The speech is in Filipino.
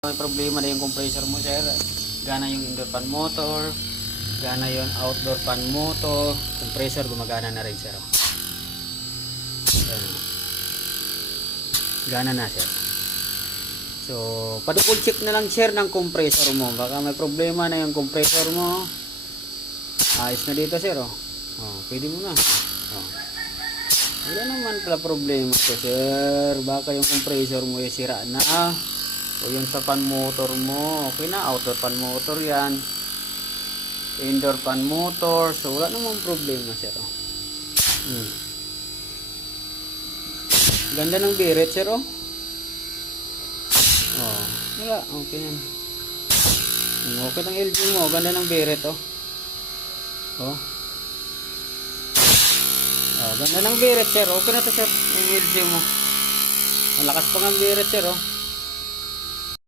May problema na yung compressor mo, sir. Gana yung indoor fan motor, gana yung outdoor fan motor, compressor gumagana na rin, sir. Ayan. Gana na, sir. So, pa-double check na lang, sir, ng compressor mo. Baka may problema na yung compressor mo. Ayos na dito, sir. Pwede mo na. Wala naman pala problema ko, sir. Baka yung compressor mo yung sira na. O yung sa fan motor mo, okay na, outdoor fan motor yan, indoor fan motor, so wala namang problema, sir. Ganda ng biret, sir. Wala, okay yan. Okay ng LG mo, ganda ng biret. Ganda ng biret, sir. Okay na to, sir, yung LG mo. Malakas pa ng biret, sir.